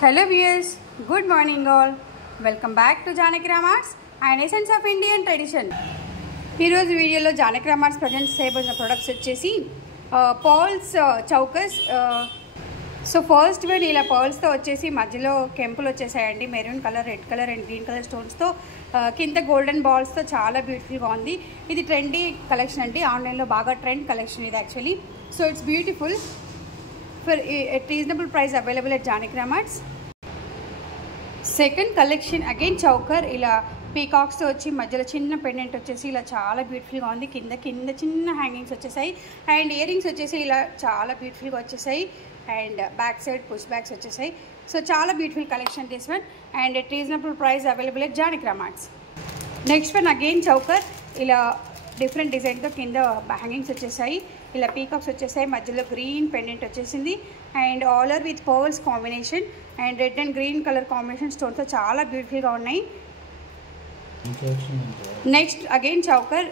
Hello viewers, good morning all. Welcome back to Janaki Ramarts and Essence of Indian Tradition. Ee roju video lo Janaki Ramarts present cheyabodina products vachesi pearls chokers. So first one ila pearls tho vachesi madhyalo kempulu vachesayandi, maroon color, red color and green color stones tho kinda golden balls tho chaala beautiful ga undi. Idi trendy collection andi, online lo baga trend collection idi actually. So it's beautiful for at reasonable price, available at Janaki Ramarts. Second collection again choker ila peacocks తో వచ్చి మధ్యలో చిన్న pendant వచ్చేసి ఇలా చాలా beautiful గా ఉంది. కింద చిన్న హ్యాంగింగ్స్ వచ్చేసాయి అండ్ ఇయర్ రింగ్స్ వచ్చేసి ఇలా చాలా బ్యూటిఫుల్ గా వచ్చేసాయి and back side push backs వచ్చేసాయి. సో చాలా beautiful collection this one and at reasonable price available at Janaki Ramarts. Next one again choker ఇలా డిఫరెంట్ డిజైన్తో కింద హ్యాంగింగ్స్ వచ్చేసాయి, ఇలా పీకాక్స్ వచ్చేసాయి, మధ్యలో గ్రీన్ పెండెంట్ వచ్చేసింది అండ్ ఆలర్ with pearls combination and red and green colour combination స్టోన్తో చాలా బ్యూటిఫుల్గా ఉన్నాయి. నెక్స్ట్ అగైన్ చౌకర్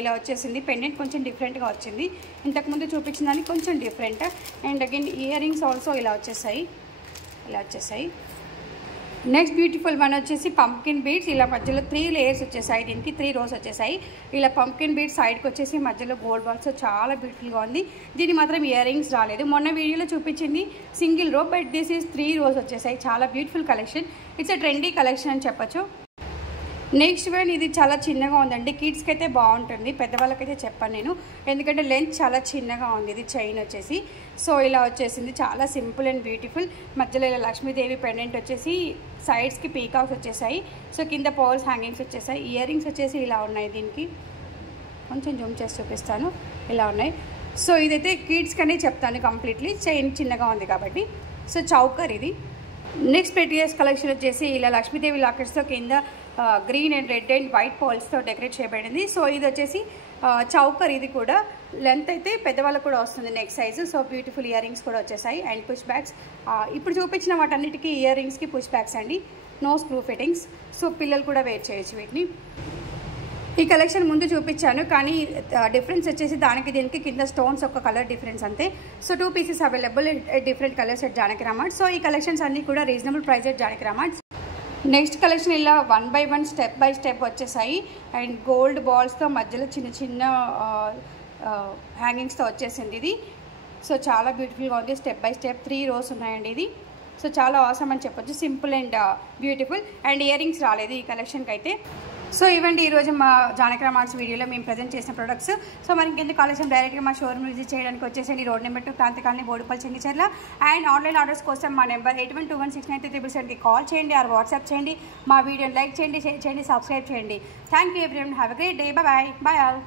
ఇలా వచ్చేసింది, పెండెంట్ కొంచెం డిఫరెంట్గా వచ్చింది, ఇంతకుముందు చూపించిన దానికి కొంచెం different and again ear rings also ఇలా వచ్చేసాయి. నెక్స్ట్ బ్యూటిఫుల్ వన్ వచ్చేసి పంప్కిన్ బీడ్స్, ఇలా మధ్యలో 3 లేయర్స్ వచ్చేసాయి, దీనికి 3 రోస్ వచ్చేసాయి. ఇలా పంప్కిన్ బీడ్స్ సైడ్కి వచ్చేసి మధ్యలో గోల్డ్ బాల్స్ చాలా బ్యూటిఫుల్గా ఉంది. దీని మాత్రం ఇయర్ రింగ్స్ రాలేదు, మొన్న వీడియోలో చూపించింది సింగిల్ రో, బట్ దిస్ ఈజ్ 3 రోస్ వచ్చేసాయి. చాలా beautiful collection, it's a trendy collection అని చెప్పచ్చు. నెక్స్ట్ వన్ ఇది చాలా చిన్నగా ఉందండి, కిడ్స్కి అయితే బాగుంటుంది, పెద్దవాళ్ళకైతే చెప్పాను నేను, ఎందుకంటే లెంత్ చాలా చిన్నగా ఉంది. ఇది చైన్ వచ్చేసి సో ఇలా వచ్చేసింది, చాలా సింపుల్ అండ్ బ్యూటిఫుల్. మధ్యలో ఇలా లక్ష్మీదేవి పెండెంట్ వచ్చేసి, సైడ్స్కి పీకాక్స్ వచ్చేసాయి, సో కింద పర్ల్స్ హ్యాంగింగ్స్ వచ్చేసాయి. ఇయర్ రింగ్స్ వచ్చేసి ఇలా ఉన్నాయి, దీనికి కొంచెం జూమ్ చేసి చూపిస్తాను, ఇలా ఉన్నాయి. సో ఇదైతే కిడ్స్కి అనేది చెప్తాను కంప్లీట్లీ, చైన్ చిన్నగా ఉంది కాబట్టి. సో చౌకర్ ఇది. నెక్స్ట్ ప్రెటియస్ కలెక్షన్ వచ్చేసి ఇలా లక్ష్మీదేవి లాకెట్స్తో కింద green and red and white పర్ల్స్తో డెకరేట్ చేయబడింది. సో ఇది వచ్చేసి చౌకర్, ఇది కూడా లెంత్ అయితే పెద్దవాళ్ళకు కూడా వస్తుంది neck size. So beautiful ear rings కూడా వచ్చేసాయి అండ్ పుష్ బ్యాక్స్. ఇప్పుడు చూపించిన వాటన్నిటికీ ఇయర్ రింగ్స్కి పుష్ బ్యాక్స్ అండి, నో స్క్రూ ఫిట్టింగ్స్. సో పిల్లలు కూడా వేర్ చేయొచ్చు వీటిని. ఈ కలెక్షన్ ముందు చూపించాను కానీ డిఫరెన్స్ వచ్చేసి దానికి దీనికి కింద స్టోన్స్ ఒక కలర్ డిఫరెన్స్ అంతే. So 2 pieces available different colours at Janaki Ramarts. So ఈ కలెక్షన్స్ అన్నీ కూడా reasonable price at Janaki Ramarts. Next collection ఇలా 1 by 1 స్టెప్ బై స్టెప్ వచ్చేసాయి అండ్ గోల్డ్ బాల్స్తో మధ్యలో చిన్న హ్యాంగింగ్స్తో వచ్చేసింది ఇది. సో చాలా బ్యూటిఫుల్గా ఉంది, స్టెప్ బై స్టెప్ 3 రోస్ ఉన్నాయండి ఇది. సో చాలా ఆసమ్ అని చెప్పొచ్చు, simple and beautiful and ear rings రాలేదు ఈ కలెక్షన్కి అయితే. సో ఇవ్వండి ఈరోజు మా Janaki Ramarts వీడియోలో మేము ప్రజెంట్ చేసిన ప్రొడక్ట్స్. సో మనకి ఇంకెందుకు కాలేజ్ డైరెక్ట్గా మా షోరూమ్ విజిట్ చేయడానికి వచ్చేసండి, road number 2 Kranti colony, Boduppally, Chengicherla. And online orders కోసం మా నెంబర్ 8121693777కి కాల్ చేయండి ఆర్ వాట్సాప్ చేయండి. మా వీడియోని లైక్ చేయండి, షేర్ చేయండి, సబ్స్క్రైబ్ చేయండి. Thank you everyone, have a great day, bye all.